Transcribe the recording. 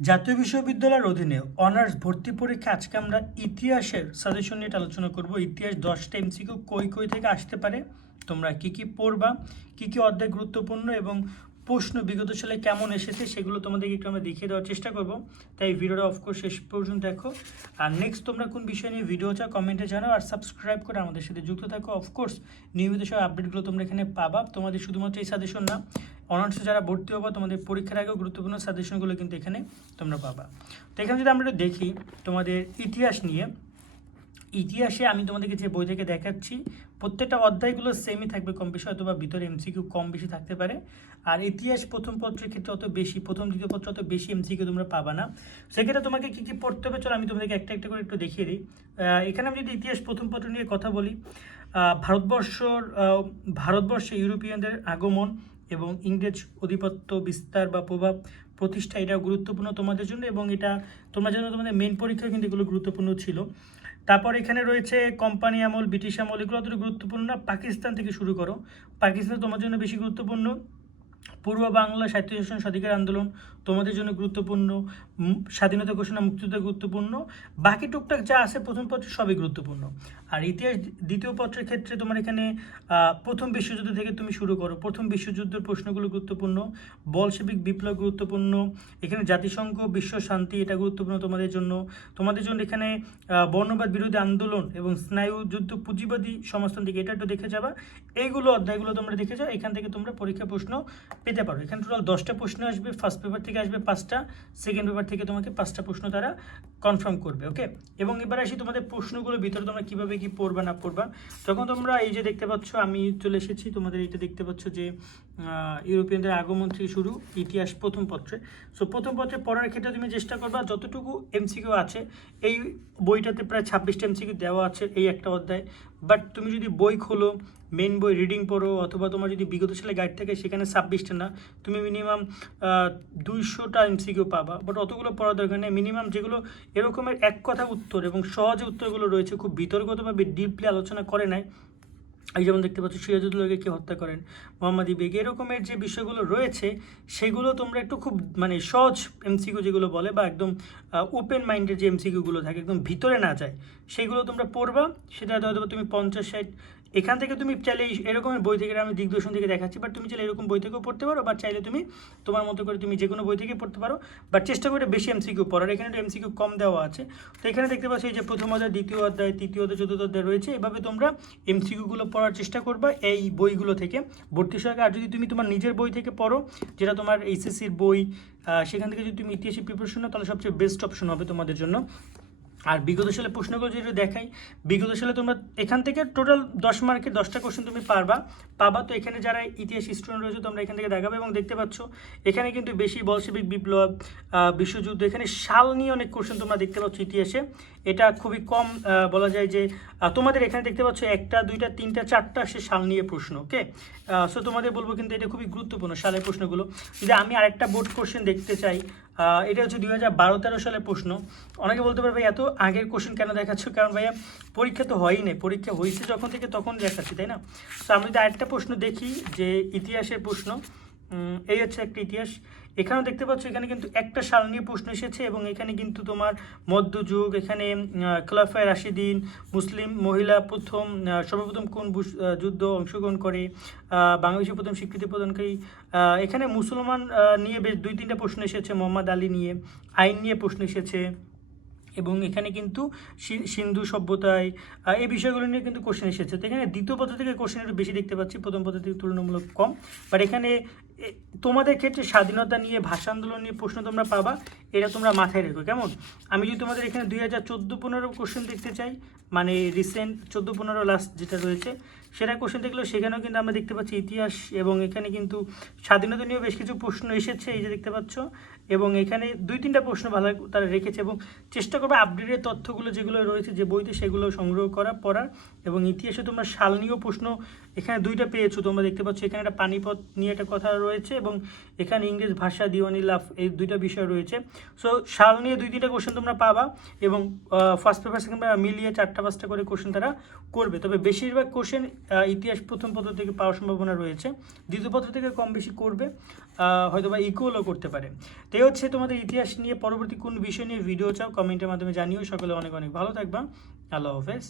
জাতীয় বিশ্ববিদ্যালয়ের অধীনে অনার্স ভর্তি পরীক্ষা আজকে আমরা ইতিহাসের সাজেশন নিয়ে আলোচনা করব। ইতিহাস দশটা এমসিকিউ কই কই থেকে আসতে পারে, তোমরা কি কি পড়বা, কি কি অধ্যায় গুরুত্বপূর্ণ এবং প্রশ্ন বিগত সালে কেমন এসেছে সেগুলো তোমাদেরকে একটু আমরা দেখিয়ে দেওয়ার চেষ্টা করব। তাই ভিডিওটা অফকোর্স শেষ পর্যন্ত দেখো। আর নেক্সট তোমরা কোন বিষয় নিয়ে ভিডিও চাও কমেন্টে জানাও আর সাবস্ক্রাইব করে আমাদের সাথে যুক্ত থাকো। অফকোর্স নিয়মিত সব আপডেটগুলো তোমরা এখানে পাবা। তোমাদের শুধুমাত্র এই সাজেশন না অনার্সে যারা ভর্তি হব, তোমাদের পরীক্ষার আগেও গুরুত্বপূর্ণ সাজেশনগুলো কিন্তু এখানে তোমরা পাবা। তো এখানে যদি আমরা দেখি তোমাদের ইতিহাস নিয়ে ইতিহাসে আমি তোমাদেরকে যে বই থেকে দেখাচ্ছি, প্রত্যেকটা অধ্যায়গুলো সেমই থাকবে কম বেশি, অথবা ভিতরে এমসিকিউ কম বেশি থাকতে পারে। আর ইতিহাস প্রথম পত্রের ক্ষেত্রে অত বেশি, প্রথম, দ্বিতীয় পত্র অত বেশি এমসিকিউ তোমরা পাবা না। সেক্ষেত্রে তোমাকে কী কী পড়তে হবে চলো আমি তোমাদেরকে একটা একটা করে একটু দেখিয়ে দিই। এখানে আমি যদি ইতিহাস প্রথম পত্র নিয়ে কথা বলি ভারতবর্ষর ভারতবর্ষে ইউরোপিয়ানদের আগমন এবং ইংরেজ আধিপত্য বিস্তার বা প্রভাব প্রতিষ্ঠা এটা গুরুত্বপূর্ণ তোমাদের জন্য এবং এটা তোমার জন্য তোমাদের মেন পরীক্ষা কিন্তু এগুলো গুরুত্বপূর্ণ ছিল। তারপর এখানে রয়েছে কোম্পানি আমল, ব্রিটিশ আমল, এগুলো অতটা গুরুত্বপূর্ণ না। পাকিস্তান থেকে শুরু করো। পাকিস্তান তোমার জন্য বেশি গুরুত্বপূর্ণ। পূর্ব বাংলা সাহিত্য শাসন স্বাধিকার আন্দোলন তোমাদের জন্য গুরুত্বপূর্ণ স্বাধীনতা ঘোষণা মুক্তিযুদ্ধ গুরুত্বপূর্ণ, বাকি টুকটাক যা আছে প্রথম পত্র সবই গুরুত্বপূর্ণ। আর ইতিহাস দ্বিতীয় পত্রের ক্ষেত্রে তোমার এখানে প্রথম বিশ্বযুদ্ধ থেকে তুমি শুরু করো। প্রথম বিশ্বযুদ্ধের প্রশ্নগুলো গুরুত্বপূর্ণ বলসেবিক বিপ্লব গুরুত্বপূর্ণ, এখানে জাতিসংঘ, বিশ্ব শান্তি, এটা গুরুত্বপূর্ণ তোমাদের জন্য। তোমাদের জন্য এখানে বর্ণবাদ বিরোধী আন্দোলন এবং স্নায়ু যুদ্ধ পুঁজিবাদী সমাজতন্ত্র দিকে এটা একটু দেখে যাবা। এইগুলো অধ্যায়গুলো তোমরা দেখে যাও, এখান থেকে তোমরা পরীক্ষা প্রশ্ন পেতে পারো। এখানে টোটাল দশটা প্রশ্ন আসবে ফার্স্ট পেপার থেকে আসবে পাঁচটা সেকেন্ড পেপার থেকে তোমাকে পাঁচটা প্রশ্ন তারা কনফার্ম করবে ওকে এবং এবার আসি তোমাদের প্রশ্নগুলোর ভিতরে তোমরা কীভাবে কি পড়বা, না পড়বা। তখন তোমরা এই যে দেখতে পাচ্ছ, আমি চলে এসেছি, তোমাদের এইটা দেখতে পাচ্ছ যে ইউরোপিয়ানদের আগমন থেকে শুরু, ইতিহাস প্রথম পত্রে। সো প্রথম পত্রে পড়ার ক্ষেত্রে তুমি চেষ্টা করবা, যতটুকু এমসিকিউ আছে, এই বইটাতে প্রায় ছাব্বিশটা এমসিকিউ দেওয়া আছে, এই একটা অধ্যায়। বাট তুমি যদি বই খোলো মেন বই রিডিং পড়ো, অথবা তোমার যদি বিগত সালে গাইড থাকে, সেখানে ছাব্বিশটা না, তুমি মিনিমাম দুইশোটা এমসিকিউ পাবা। বাট অতগুলো পড়া দরকার নেই। মিনিমাম যেগুলো এরকমের এক কথা উত্তর এবং সহজে উত্তরগুলো রয়েছে, খুব বিতর্কতভাবে ডিপলি আলোচনা করে নাই এই যেমন দেখতে পাচ্ছ সিরাজুদ্দৌলাকে কে হত্যা করেন? মোহাম্মদ বেগ এরকমের যে বিষয়গুলো রয়েছে, সেগুলো তোমরা একটু খুব মানে সহজ এমসিকিউ যেগুলো বলে বা একদম ওপেন মাইন্ডের যে এমসিকিউগুলো থাকে, একদম ভিতরে না যায়, সেগুলো তোমরা পড়বা। সেটা হয়তো তুমি পঞ্চাশ, ষাট, এখান থেকে তুমি চাইলে এরকমের বই থেকে আমি দিগদর্শন থেকে দেখাচ্ছি বাট তুমি চাইলে এরকম বই থেকেও পড়তে পারো, বা চাইলে তুমি তোমার মতো করে তুমি যে কোনো বই থেকে পড়তে পারো বাট চেষ্টা করে বেশি এমসিকিউ পড়ার। এখানে একটা এমসিকিউ কম দেওয়া আছে। তো এখানে দেখতে পাচ্ছি এই যে প্রথম অধ্যায়, দ্বিতীয় অধ্যায়, তৃতীয় অধ্যায়, চতুর্থ অধ্যায় রয়েছে। এভাবে তোমরা এমসিকিউগুলো পড়ার চেষ্টা করবা এই বইগুলো থেকে। ভর্তি সহায়ক আর যদি তুমি তোমার নিজের বই থেকে পড়ো, যেটা তোমার এইচএসসির বই সেখান থেকে যদি তুমি ইতিহাসে প্রিপারেশন নাও, তাহলে সবচেয়ে বেস্ট অপশন হবে তোমাদের জন্য। আর বিগত সালে প্রশ্নগুলো যদি দেখাই, বিগত সালে তোমরা এখান থেকে টোটাল দশ মার্কের দশটা কোশ্চেন তুমি পারবা। পাবা তো এখানে যারা ইতিহাস স্টুডেন্ট রয়েছে, তোমরা এখান থেকে দেখাবে এবং দেখতে পাচ্ছ, এখানে কিন্তু বেশি বলসেবিক বিপ্লব বিশ্বযুদ্ধ, এখানে সাল নিয়ে অনেক কোশ্চেন তোমরা দেখতে পাচ্ছ ইতিহাসে। এটা খুবই কম বলা যায় যে তোমাদের এখানে দেখতে পাচ্ছ একটা, দুইটা, তিনটা, চারটা সে সাল নিয়ে প্রশ্ন ওকে সো তোমাদের বলব কিন্তু এটা খুবই গুরুত্বপূর্ণ সালের প্রশ্নগুলো। যদি আমি আরেকটা বোর্ড কোশ্চেন দেখতে চাই এটা হচ্ছে দুই হাজার বারো তেরো সালের প্রশ্ন। অনেকে বলতে পারে ভাই এত আগের কোশ্চেন কেন দেখাচ্ছ? কারণ, ভাইয়া, পরীক্ষা তো হয়ই নাই। পরীক্ষা হয়েছে যখন থেকে তখন দেখাচ্ছি, তাই না? তো আমি যদি আরেকটা প্রশ্ন দেখি, যে ইতিহাসের প্রশ্ন এই হচ্ছে একটা ইতিহাস। এখানেও দেখতে পাচ্ছ, এখানে কিন্তু একটা সাল নিয়ে প্রশ্ন এসেছে এবং এখানে কিন্তু তোমার মধ্যযুগ, এখানে খোলাফায় রাশিদিন, মুসলিম মহিলা প্রথম সর্বপ্রথম কোন যুদ্ধ অংশগ্রহণ করে? বাংলাদেশের প্রথম স্বীকৃতি প্রদানকারী এখানে মুসলমান নিয়ে বেশ দুই তিনটা প্রশ্ন এসেছে, মোহাম্মদ আলী নিয়ে, আইন নিয়ে প্রশ্ন এসেছে এবং এখানে কিন্তু সিন্ধু সভ্যতায় এই বিষয়গুলো নিয়ে কিন্তু কোশ্চেন এসেছে। তো এখানে দ্বিতীয় পদ্ধতি থেকে কোশ্চেন একটু বেশি দেখতে পাচ্ছি, প্রথম পদ্ধতি তুলনামূলক কম বাট এখানে তোমাদের ক্ষেত্রে স্বাধীনতা নিয়ে, ভাষা আন্দোলন নিয়ে প্রশ্ন তোমরা পাবা, এটা তোমরা মাথায় রেখো, কেমন? আমি যদি তোমাদের এখানে দুই হাজার চোদ্দ পনেরো কোশ্চেন দেখতে চাই মানে রিসেন্ট চোদ্দ পনেরো লাস্ট যেটা রয়েছে সেটা কোশ্চেন দেখলেও সেখানেও কিন্তু আমরা দেখতে পাচ্ছি ইতিহাস এবং এখানে কিন্তু স্বাধীনতা নিয়েও বেশ কিছু প্রশ্ন এসেছে, এই যে দেখতে পাচ্ছ, এবং এখানে দুই তিনটা প্রশ্ন ভালো তারা রেখেছে এবং চেষ্টা করবে আপডেটের তথ্যগুলো যেগুলো রয়েছে যে বইতে সেগুলো সংগ্রহ করা, পড়ার, এবং ইতিহাসে তোমরা সাল নিয়েও প্রশ্ন এখানে দুইটা পেয়েছ, তোমরা দেখতে পাচ্ছ এখানে একটা পানিপথ নিয়ে একটা কথা রয়েছে এবং এখানে ইংরেজ ভাষা দিওয়ানি লাভ এই দুইটা বিষয় রয়েছে। সো সাল নিয়ে দুই তিনটা কোশ্চেন তোমরা পাবা এবং ফার্স্ট পেপার সেকেন্ড পেপার মিলিয়ে চারটা পাঁচটা করে কোশ্চেন তারা করবে। তবে বেশিরভাগ কোশ্চেন ইতিহাস প্রথম পত্র থেকে পাওয়ার সম্ভাবনা রয়েছে। দ্বিতীয় পত্র থেকে কম বেশি করবে হয়তো বা ইকুয়ালও করতে পারে। তো হচ্ছে তোমাদের ইতিহাস নিয়ে পরবর্তী কোন বিষয় নিয়ে ভিডিও চাও কমেন্টের মাধ্যমে জানিও। সকলে অনেক অনেক ভালো থাকবা। আল্লাহ হাফেজ।